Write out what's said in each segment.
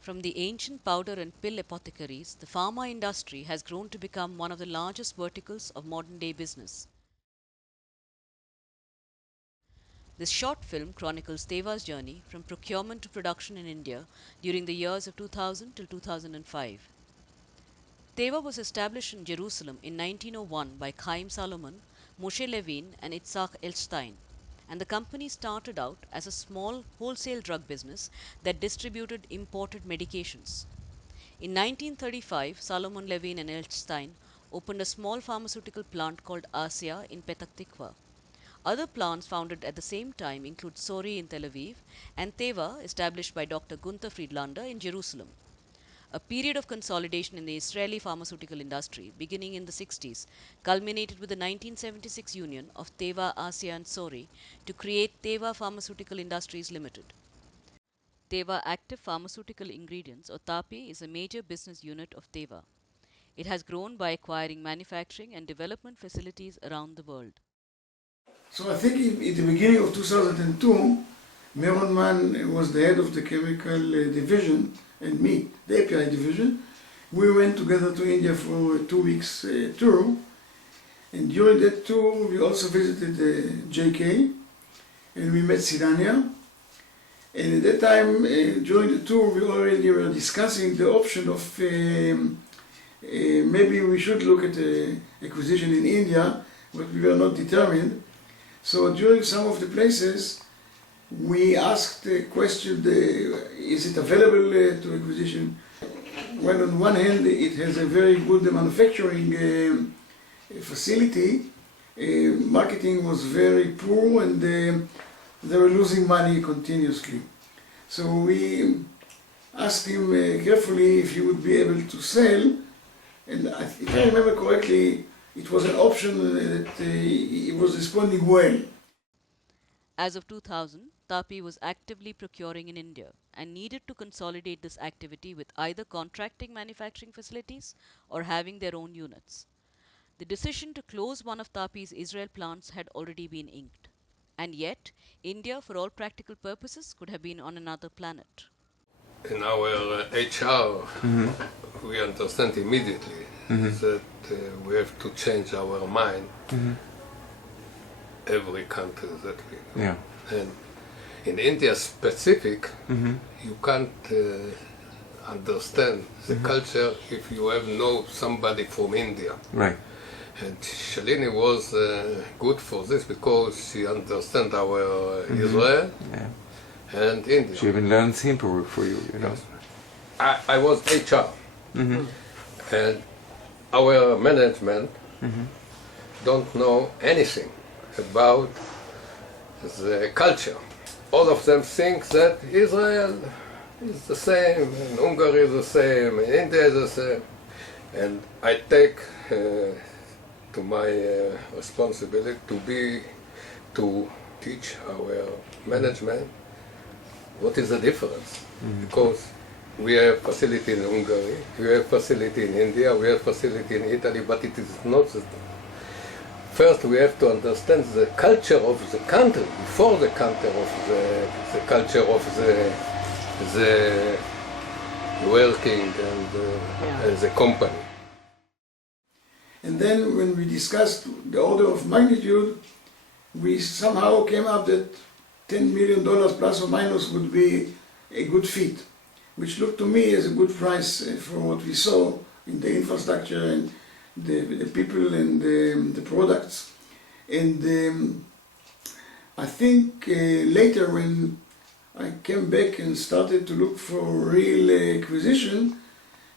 From the ancient powder and pill apothecaries, the pharma industry has grown to become one of the largest verticals of modern day business. This short film chronicles Teva's journey from procurement to production in India during the years of 2000 till 2005. Teva was established in Jerusalem in 1901 by Chaim Salomon, Moshe Levin, and Itzhak Elstein, and the company started out as a small wholesale drug business that distributed imported medications. In 1935, Salomon Levin and Elstein opened a small pharmaceutical plant called Asia in Petah Tikva. Other plants founded at the same time include Sori in Tel Aviv and Teva, established by Dr. Gunther Friedlander in Jerusalem. A period of consolidation in the Israeli pharmaceutical industry, beginning in the 60s, culminated with the 1976 union of Teva, Asia, and Sori to create Teva Pharmaceutical Industries Limited. Teva Active Pharmaceutical Ingredients, or TAPI, is a major business unit of Teva. It has grown by acquiring manufacturing and development facilities around the world. So I think in the beginning of 2002, Meron Man was the head of the chemical division, and me, the API division. We went together to India for a 2 weeks tour, and during that tour we also visited JK, and we met Sidania. And at that time, during the tour, we already were discussing the option of maybe we should look at acquisition in India, but we were not determined. So during some of the places, we asked the question, is it available to acquisition? When on one hand it has a very good manufacturing facility, marketing was very poor and they were losing money continuously. So we asked him carefully if he would be able to sell, and if I remember correctly, it was an option that he was responding well. As of 2000, TAPI was actively procuring in India and needed to consolidate this activity with either contracting manufacturing facilities or having their own units. The decision to close one of TAPI's Israel plants had already been inked. And yet, India, for all practical purposes, could have been on another planet. In our HR, we understand immediately that we have to change our mind every country that we go. Yeah. And in India specific, you can't understand the culture if you have know somebody from India. Right. And Shalini was good for this because she understands our Israel and India. She even learns Hebrew for you, you know. Yes. I was HR, and our management don't know anything about the culture. All of them think that Israel is the same, and Hungary is the same, and India is the same. And I take to my responsibility to teach our management what is the difference. Because we have facility in Hungary, we have facility in India, we have facility in Italy, but it is not the first we have to understand the culture of the country before the culture of the culture of the working and the company. And then when we discussed the order of magnitude, we somehow came up that $10 million plus or minus would be a good fit, which looked to me as a good price for what we saw in the infrastructure and the people and the products. And I think later when I came back and started to look for real acquisition,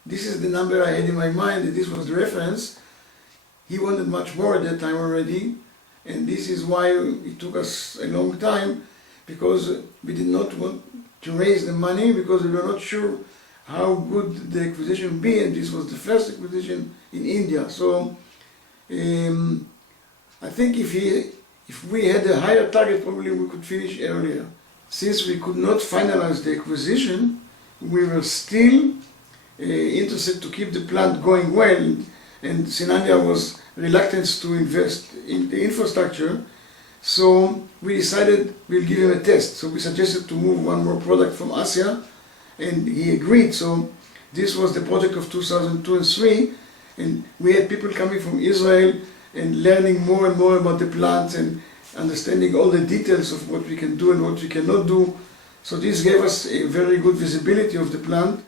this is the number I had in my mind, that this was the reference. He wanted much more at that time already, and this is why it took us a long time, because we did not want to raise the money, because we were not sure how good the acquisition would be, and this was the first acquisition in India. So I think if we had a higher target, probably we could finish earlier. Since we could not finalize the acquisition, we were still interested to keep the plant going well, and Sinania was reluctant to invest in the infrastructure, so we decided we'll give him a test. So we suggested to move one more product from Asia and he agreed. So this was the project of 2002 and 3, and we had people coming from Israel and learning more and more about the plant and understanding all the details of what we can do and what we cannot do. So this gave us a very good visibility of the plant.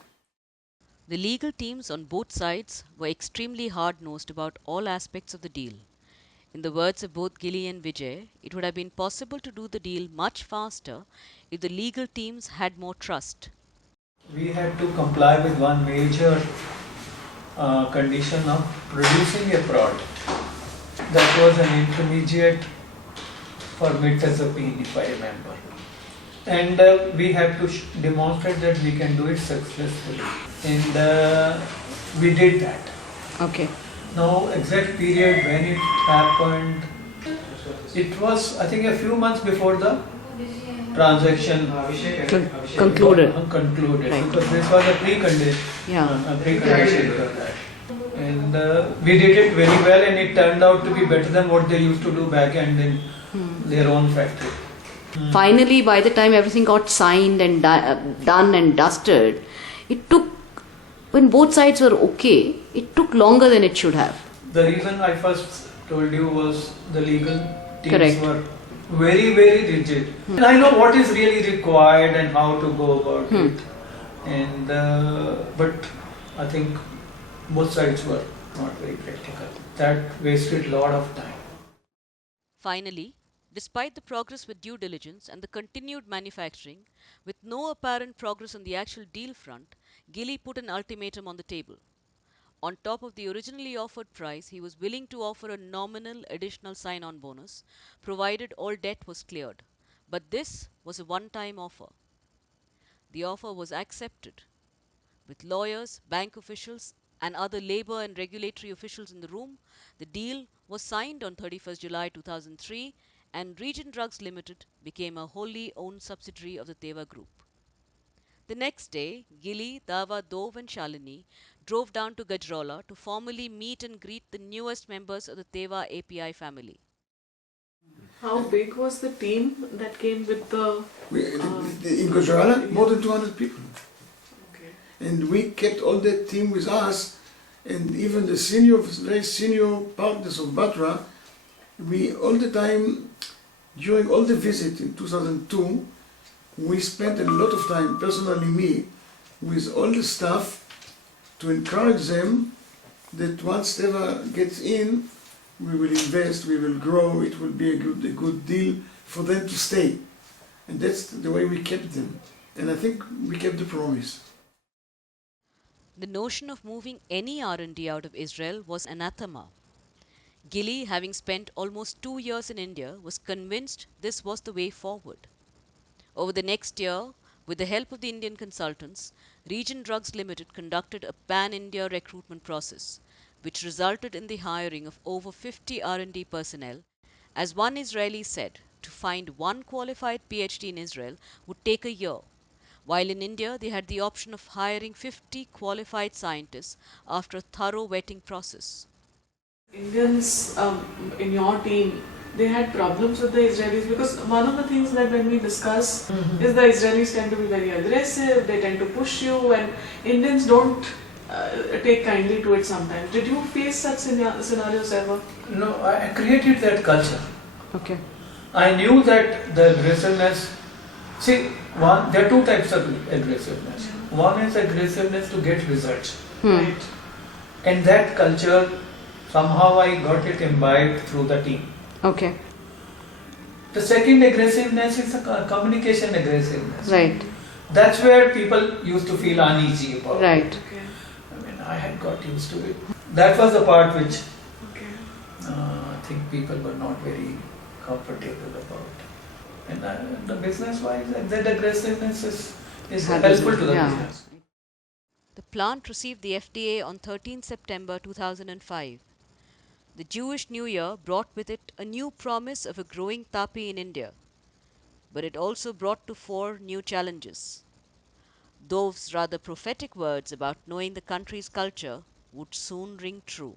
The legal teams on both sides were extremely hard-nosed about all aspects of the deal. In the words of both Gilly and Vijay, it would have been possible to do the deal much faster if the legal teams had more trust. We had to comply with one major condition of producing a product that was an intermediate for mirtazapine, if I remember. And we had to demonstrate that we can do it successfully. And we did that. Okay. Now, exact period when it happened, it was, I think, a few months before the transaction Concluded. concluded. Right. Because this was a precondition. Yeah. A precondition for that. And we did it very well, and it turned out to be better than what they used to do back end in their own factory. Finally, by the time everything got signed and done and dusted, it took, when both sides were okay, it took longer than it should have. The reason I first told you was the legal teams Correct. were very, very rigid. And I know what is really required and how to go about it. And but I think both sides were not very practical. That wasted a lot of time. Finally, despite the progress with due diligence and the continued manufacturing, with no apparent progress on the actual deal front, Gilly put an ultimatum on the table. On top of the originally offered price, he was willing to offer a nominal additional sign-on bonus, provided all debt was cleared. But this was a one-time offer. The offer was accepted. With lawyers, bank officials, and other labor and regulatory officials in the room, the deal was signed on 31st July 2003, and Region Drugs Limited became a wholly owned subsidiary of the Teva Group. The next day, Gilly, Dava, Dov, and Shalini drove down to Gajraula to formally meet and greet the newest members of the Teva API family. How big was the team that came with the... In Gujarat, more than 200 people. Okay. And we kept all that team with us, and even the senior, very senior partners of Batra, we all the time, during all the visit in 2002, we spent a lot of time, personally me, with all the staff to encourage them that once Teva gets in, we will invest, we will grow, it will be a good deal for them to stay. And that's the way we kept them. And I think we kept the promise. The notion of moving any R&D out of Israel was anathema. Gilly, having spent almost 2 years in India, was convinced this was the way forward. Over the next year, with the help of the Indian consultants, Region Drugs Limited conducted a pan-India recruitment process, which resulted in the hiring of over 50 R&D personnel. As one Israeli said, to find one qualified PhD in Israel would take a year, while in India they had the option of hiring 50 qualified scientists after a thorough vetting process. Indians in your team, they had problems with the Israelis because one of the things that when we discuss is the Israelis tend to be very aggressive, they tend to push you, and Indians don't take kindly to it sometimes. Did you face such scenarios ever? No, I created that culture. Okay. I knew that the aggressiveness, see, there are two types of aggressiveness. One is aggressiveness to get results. Right. And that culture, somehow I got it imbibed through the team. Okay. The second aggressiveness is a communication aggressiveness. Right. That's where people used to feel uneasy about Right. it. Okay. I mean, I had got used to it. That was the part which Okay. I think people were not very comfortable about. And the business-wise, that aggressiveness is helpful to the business. The plant received the FDA on 13 September 2005. The Jewish New Year brought with it a new promise of a growing tapi in India, but it also brought to fore new challenges. Dov's rather prophetic words about knowing the country's culture would soon ring true.